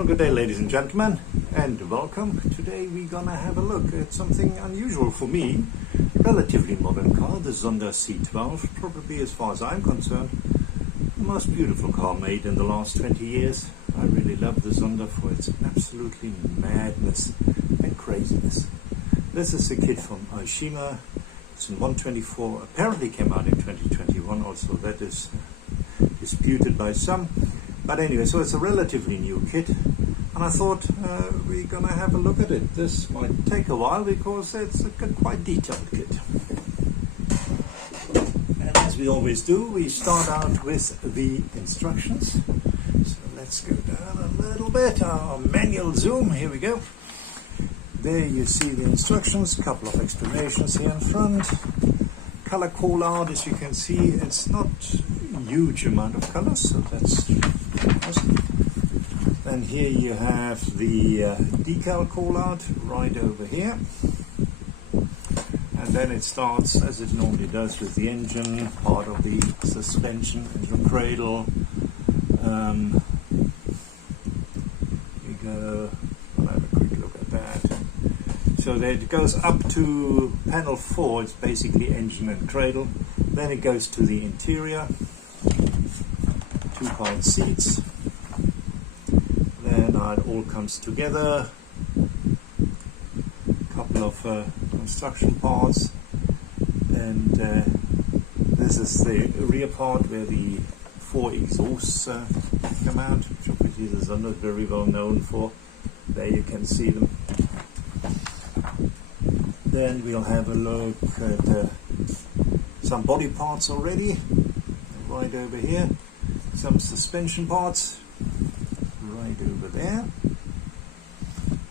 Well, good day, ladies and gentlemen, and welcome. Today we're gonna have a look at something unusual for me, relatively modern car, the Zonda C12, probably, as far as I'm concerned, the most beautiful car made in the last 20 years. I really love the Zonda for its absolutely madness and craziness. This is a kit from Aoshima. It's in 124, apparently came out in 2021, also that is disputed by some. But anyway, so it's a relatively new kit, and I thought we're going to have a look at it. This might take a while because it's a quite detailed kit. And as we always do, we start out with the instructions. So let's go down a little bit, our manual zoom, here we go. There you see the instructions, a couple of explanations here in front. Color call out, as you can see, it's not a huge amount of colors, so that's awesome. Then here you have the decal call out right over here. And then it starts, as it normally does, with the engine, part of the suspension, engine cradle. You go, I'll have a quick look at that. So that it goes up to panel 4, it's basically engine and cradle. Then it goes to the interior, 2-part seats. Then it all comes together. A couple of construction parts. And this is the rear part where the 4 exhausts come out, which obviously the Zonda is very well known for. There you can see them. Then we'll have a look at some body parts already, right over here. Some suspension parts, right over there.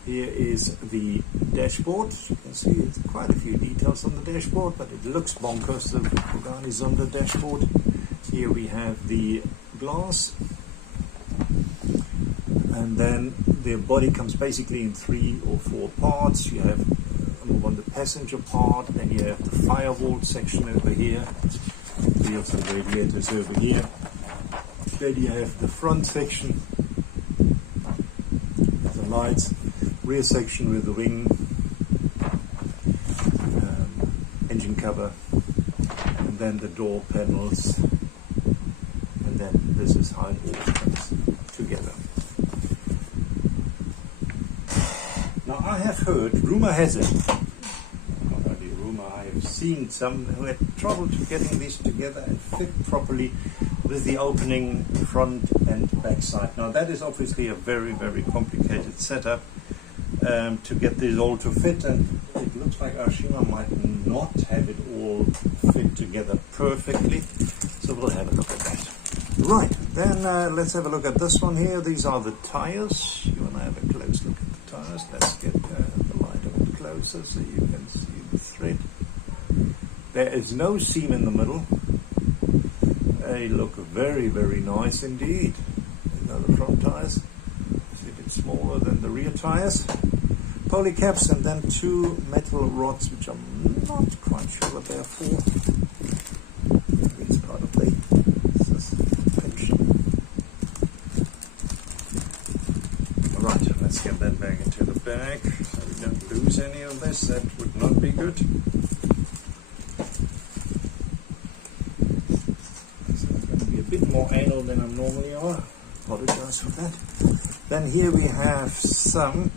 Here is the dashboard. You can see it's quite a few details on the dashboard, but it looks bonkers, the Pagani Zonda dashboard. Here we have the glass. And then the body comes basically in 3 or 4 parts. You have on the passenger part, then you have the firewall section over here, wheels and radiators over here. Then you have the front section with the lights, rear section with the wing, engine cover, and then the door panels, and then this is how it all comes together. Now I have heard, rumor has it, not only rumor, I have seen some who had trouble to getting these together and fit properly with the opening front and back side. Now that is obviously a very, very complicated setup to get this all to fit, and it looks like Aoshima might not have it all fit together perfectly, so we'll have a look at that. Right, then let's have a look at this one here. These are the tires. You want to have a close look at the tires. Let's get the light a bit closer so you can see the thread. There is no seam in the middle. They look very, very nice indeed. These are the front tires. It's a bit smaller than the rear tires. Poly caps, and then 2 metal rods, which I'm not quite sure what they're for. Maybe it's part of the suspension. Alright, let's get that back into the bag so we don't lose any of this. That would not be good. Bit more anal than I normally are. Apologize for that. Then here we have some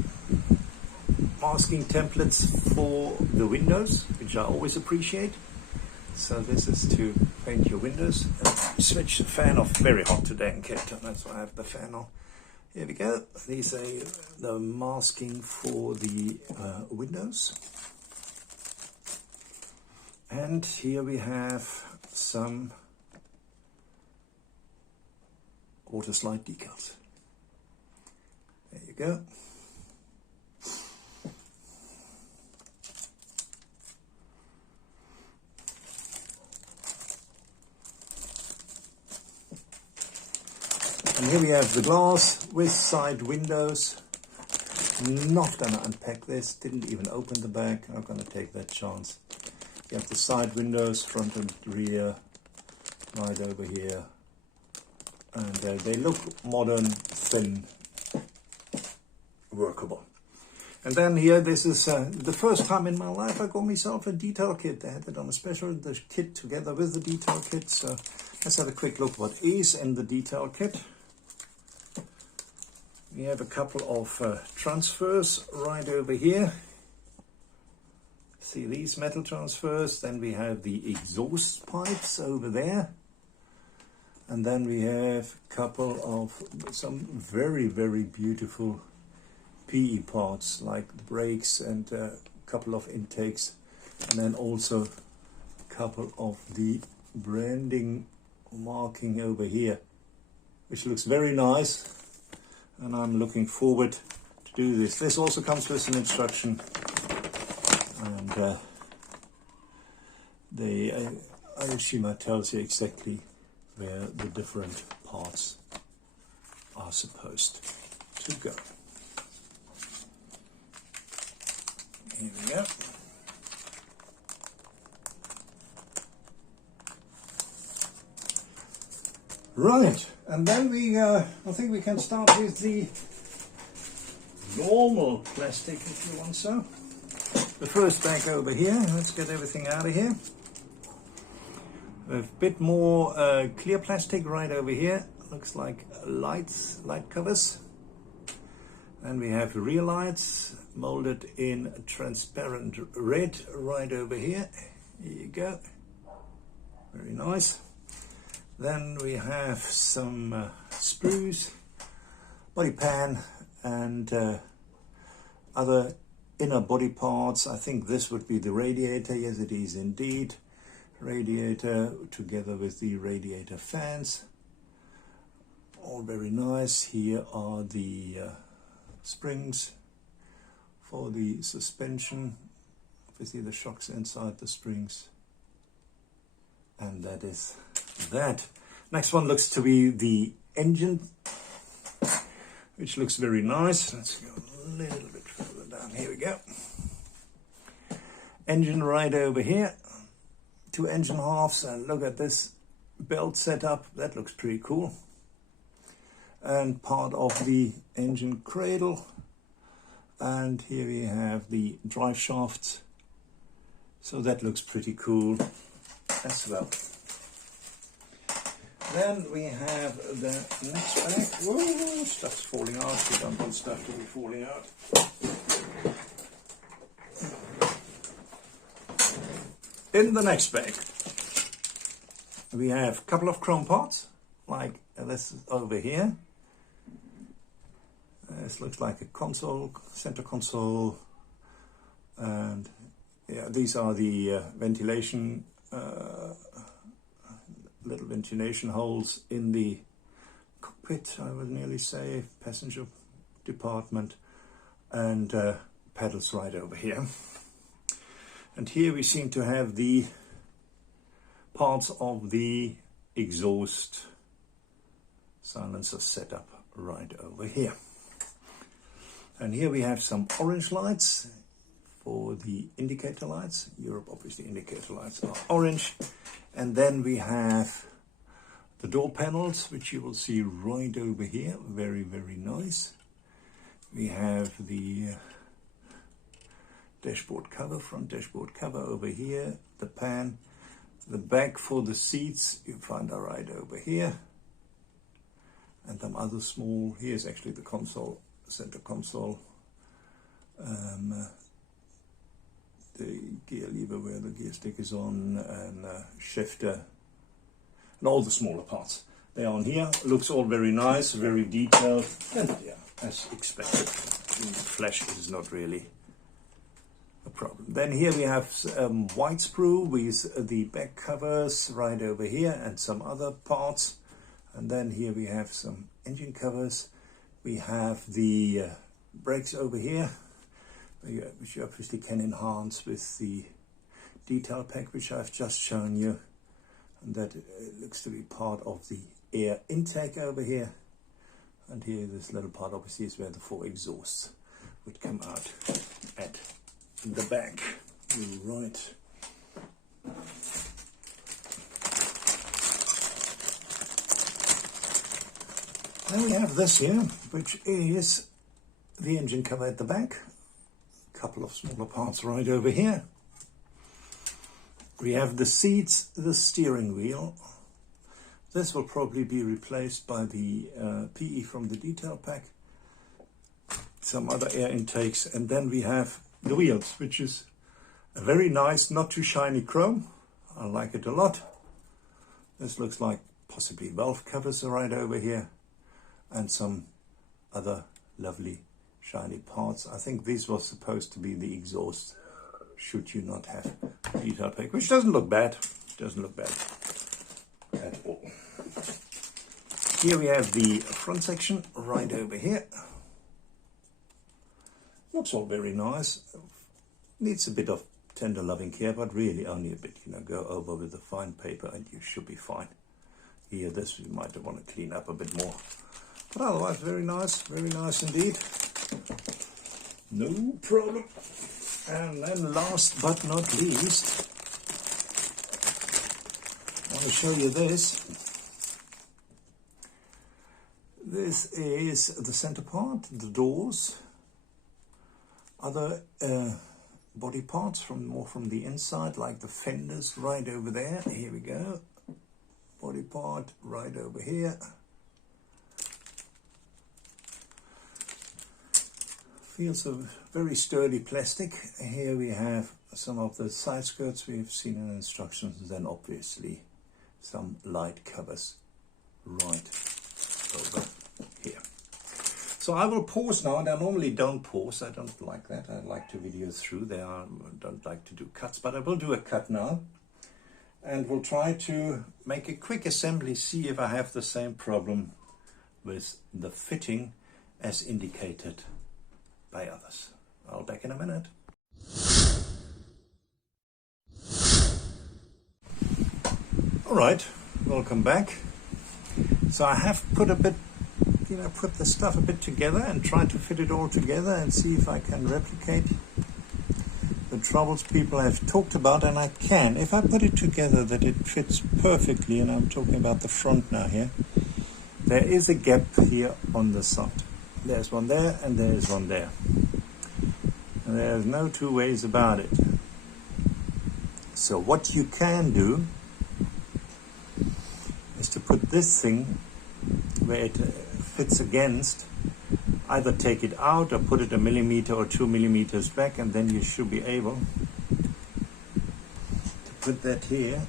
masking templates for the windows, which I always appreciate. So this is to paint your windows. And switch the fan off. Very hot today in Kit, and that's why I have the fan on. Here we go. These are the masking for the windows. And here we have some water slide decals. There you go. And here we have the glass with side windows. Not going to unpack this, didn't even open the bag, I'm going to take that chance. You have the side windows, front and rear, right over here. And they look modern, thin, workable. And then here, this is the first time in my life I got myself a detail kit. They had it on a special, the kit together with the detail kit. So let's have a quick look what is in the detail kit. We have a couple of transfers right over here. See these metal transfers. Then we have the exhaust pipes over there. And then we have a couple of some very, very beautiful PE parts like the brakes and a couple of intakes, and then also a couple of the branding marking over here, which looks very nice, and I'm looking forward to do this. This also comes with an instruction, and the Aoshima tells you exactly where the different parts are supposed to go. Here we go. Right, and then we, I think we can start with the normal plastic, if you want so. The first bag over here, let's get everything out of here. A bit more clear plastic right over here, looks like light covers. And we have rear lights molded in transparent red right over here. Here you go. Very nice. Then we have some sprues, body pan, and other inner body parts. I think this would be the radiator. Yes, it is indeed. Radiator together with the radiator fans. All very nice. Here are the springs for the suspension. Obviously the shocks inside the springs. And that is that. Next one looks to be the engine, which looks very nice. Let's go a little bit further down. Here we go. Engine right over here. Two engine halves, and look at this belt setup. That looks pretty cool. And part of the engine cradle. And here we have the drive shafts. So that looks pretty cool as well. Then we have the next bag. Whoa, stuff's falling out. We don't want stuff to be falling out. In the next bag, we have a couple of chrome parts, like this over here. This looks like a console, center console, and yeah, these are the ventilation, little ventilation holes in the cockpit, I would nearly say, passenger department, and pedals right over here. And here we seem to have the parts of the exhaust silencer setup right over here. And here we have some orange lights for the indicator lights. Europe, obviously, indicator lights are orange. And then we have the door panels, which you will see right over here. Very, very nice. We have the dashboard cover, front dashboard cover over here, the pan, the bag for the seats you find are right over here, and some other small, here's actually the console, center console, the gear lever where the gear stick is on, and shifter, and all the smaller parts. They are on here, looks all very nice, very detailed, and yeah, as expected, flash is not really a problem. Then here we have white sprue with the back covers right over here and some other parts. And then here we have some engine covers. We have the brakes over here, which you obviously can enhance with the detail pack, which I've just shown you. And that looks to be part of the air intake over here. And here this little part obviously is where the 4 exhausts would come out at the back. Right. Then we have this here, which is the engine cover at the back, a couple of smaller parts right over here. We have the seats, the steering wheel. This will probably be replaced by the PE from the detail pack, some other air intakes, and then we have the wheels, which is a very nice, not too shiny chrome. I like it a lot. This looks like possibly valve covers right over here, and some other lovely shiny parts. I think this was supposed to be the exhaust, should you not have detail pack, which doesn't look bad. Doesn't look bad at all. Here we have the front section right over here. Looks all very nice. Needs a bit of tender loving care, but really only a bit. Go over with the fine paper and you should be fine. Here, this you might want to clean up a bit more. But otherwise, very nice indeed. No problem. And then last but not least, I want to show you this. This is the center part, the doors. Other body parts more from the inside, like the fenders right over there. Here we go. Body part right over here. Feels of very sturdy plastic. Here we have some of the side skirts we've seen in instructions, and then obviously some light covers right over here. So I will pause now, and I normally don't pause. I don't like that. I like to video through. I don't like to do cuts, but I will do a cut now. And we'll try to make a quick assembly, see if I have the same problem with the fitting as indicated by others. I'll be back in a minute. All right, welcome back. So I have put a bit, put the stuff a bit together and try to fit it all together and see if I can replicate the troubles people have talked about, and I can. If I put it together that it fits perfectly, and I'm talking about the front now here, there is a gap here on the side. There's one there and there's one there. And there's no two ways about it. So what you can do is to put this thing where it fits against, either take it out or put it 1 millimeter or 2 millimeters back, and then you should be able to put that here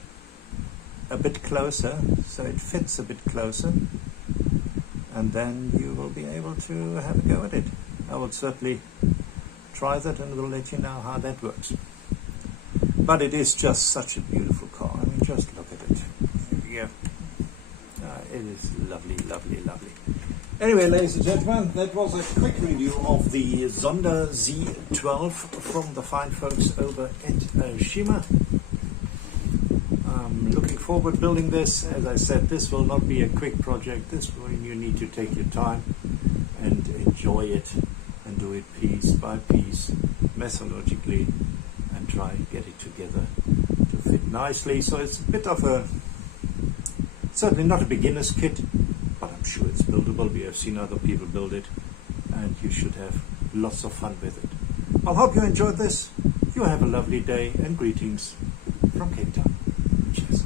a bit closer so it fits a bit closer, and then you will be able to have a go at it. I will certainly try that and will let you know how that works. But it is just such a beautiful car. I mean, just look at it. Here we go. It is lovely, lovely, lovely. Anyway, ladies and gentlemen, that was a quick review of the Zonda Z12 from the fine folks over at Aoshima. I'm looking forward to building this. As I said, this will not be a quick project. This will, you need to take your time and enjoy it and do it piece by piece, methodologically, and try and get it together to fit nicely. So it's a bit of a, certainly not a beginner's kit, but I'm sure it's buildable. We have seen other people build it, and you should have lots of fun with it. I hope you enjoyed this. You have a lovely day, and greetings from Cape Town. Cheers.